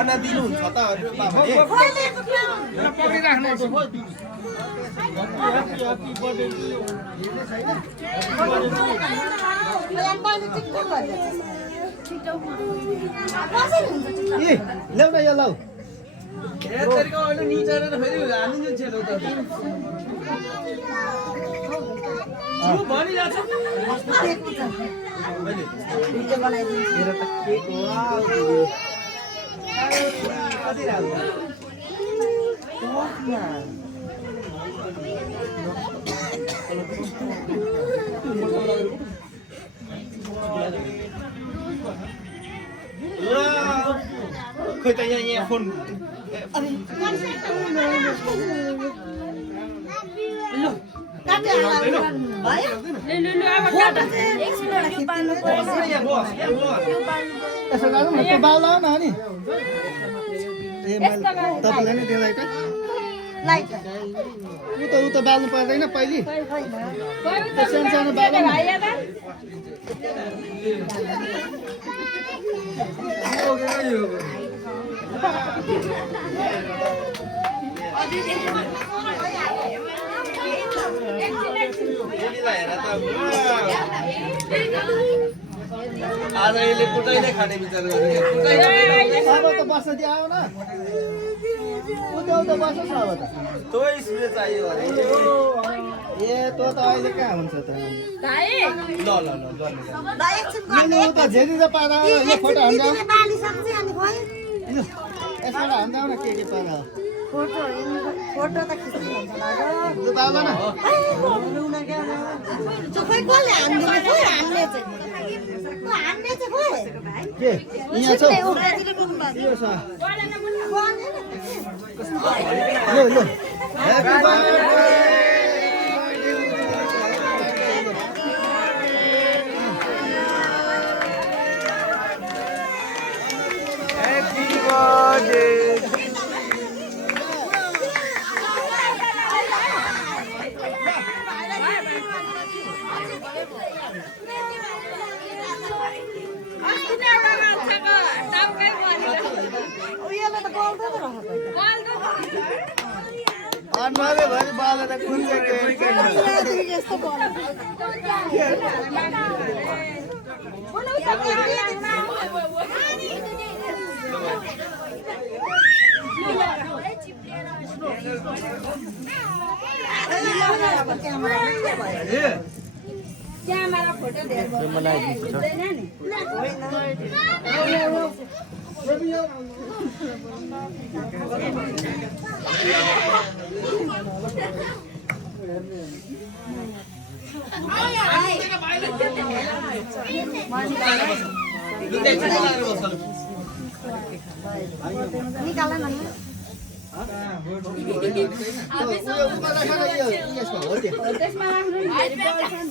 खाना दिनुहुन्छ त बाबाले पक्रिराख्नु ल्याउ न यो लौ खोइ त यहाँ फोन बाउला न नि तपाईँलाई नै त्यसलाई त उता बाल्नु पर्दैन पहिले सानो सानो बाल्नु आज यसले कुटाइले खाने विचार गरेको अब त बस्न दिए आऊ न उता बस्छ अब त त्यो स्प्रे चाहियो अरे ए त्यो त अहिले कहाँ हुन्छ त ल ल ल गर्ने उता झेली त पारा यो फोटो हान्दाउ यसबाट हान्दाउ न के पारा फोटो त खिच्नु हुन्छ लाग्यो लु बाबा न खोइ कसले हान्दिने खोइ हान्ने चाहिँ खोइ के यहाँ छ यो छ लो लो ह्यापी बर्थडे ह्यापी बर्थडे अन्नाले भरि बालेर कुन चाहिँ क्यामेरा फोटो धेरै मलाई हुँदैन नि निकाल न त्यसमा राख्नु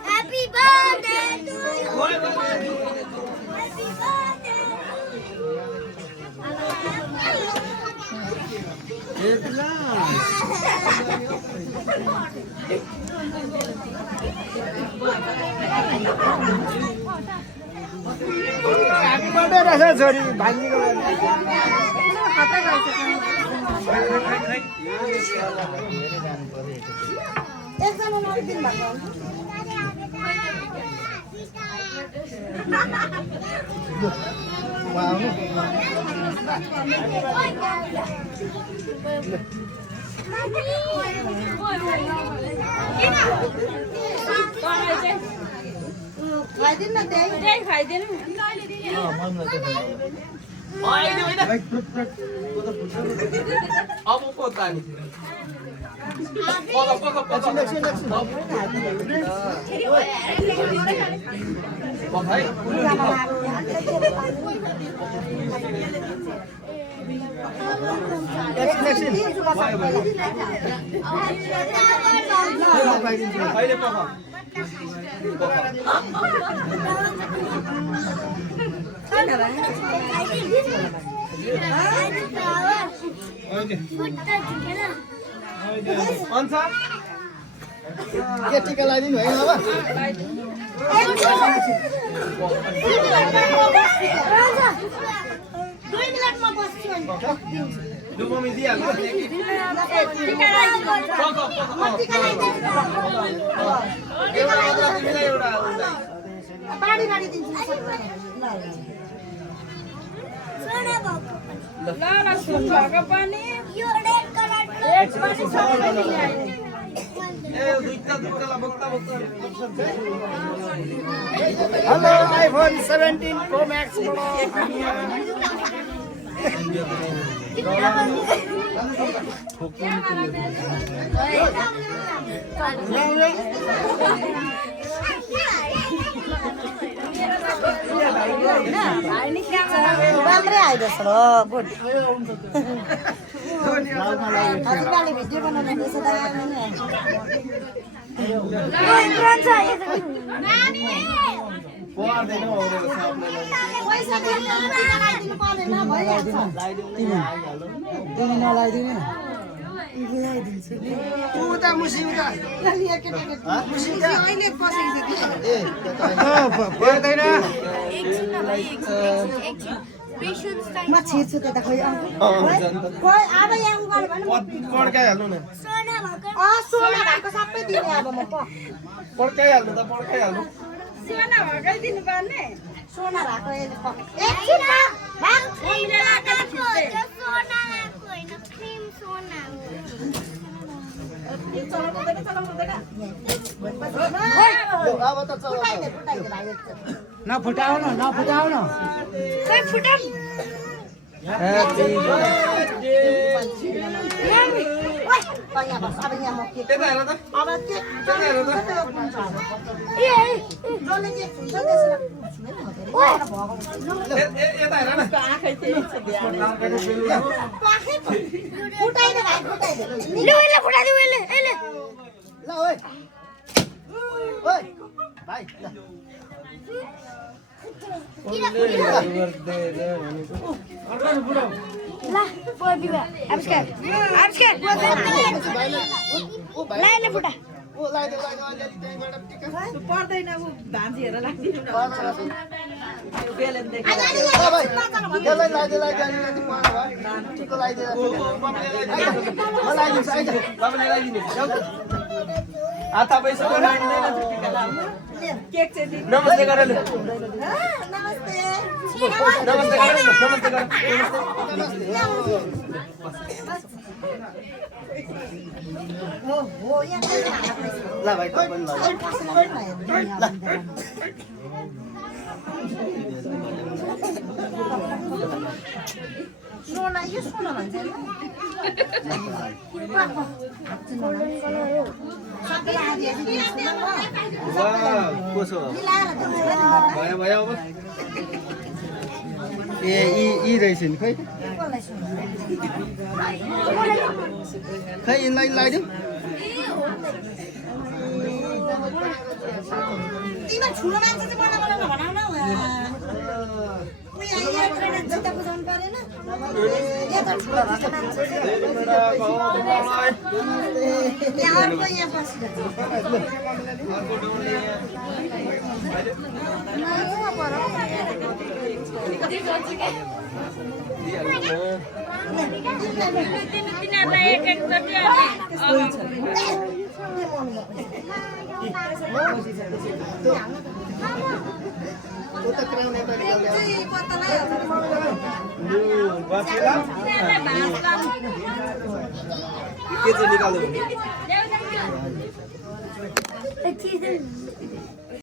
Happy birthday. ह्यापी बर्थडे रहेछ छोरी भाग्नेको एकजना नदिनु भएको खाइदिनु न त्यही खाइदिनु अब को तानी के टिका लगाइदिनु होइन अब 2 मिनेटमा बस्छु अनि लु मम्मी दिइहाल्नु बाडी बाडी दिन्छु हेलो आइफोन 17 प्रो मैक्स राम्रै आइरहेछ र गुड हजुरबाले भिडियो बनाउनुहुँदैछ पैसा दिनु परेन भइहाल्छ तिमी नलाइदिने उता मुसी उता अहिले पसेको पर्दैन म छिर्छु त्यता खोइ अब यहाँ उबाट भने पड्काइहाल्नु न सोना भएको सबै दिने अब म पड्काइहाल्नु त पड्काइहाल्नु सोना भएकै दिनु पर्ने सोना भएको एकछिनमा अब त नफुटाउन नफुटाउन खोइ फुटाउ ह्यापी बर्थडे यहाँ बस अब यहाँ म के त्यता हेर त अब के त्यता हेर त जसले के हुन्छ त्यसलाई यता हेर न फुटाइदे भाइ फुटाइदे ल ओइ ओइ भाइ पर्दैन ऊ भान्जीहरु लाग्दिनु हात पैसा केक चाहिँ दिनु नमस्ते गर नमस्ते नमस्ते गर नमस्ते गर हो यहाँ ल भाइ तपाईँ सोना यो सोना भन्छ कसो भयो भयो अब ए यी रहेछ नि खै खै यिनलाई लगाइदिउँ तिमी ठुलो मान्छे चाहिँ बनाउन भनाउ न यहाँ ट्रेन जित्दा बुझाउनु परेन यहाँ त ठुलो भएको मान्छे यहाँ अर्को यहाँ बसिरहेको के चाहिँ निकाल्नु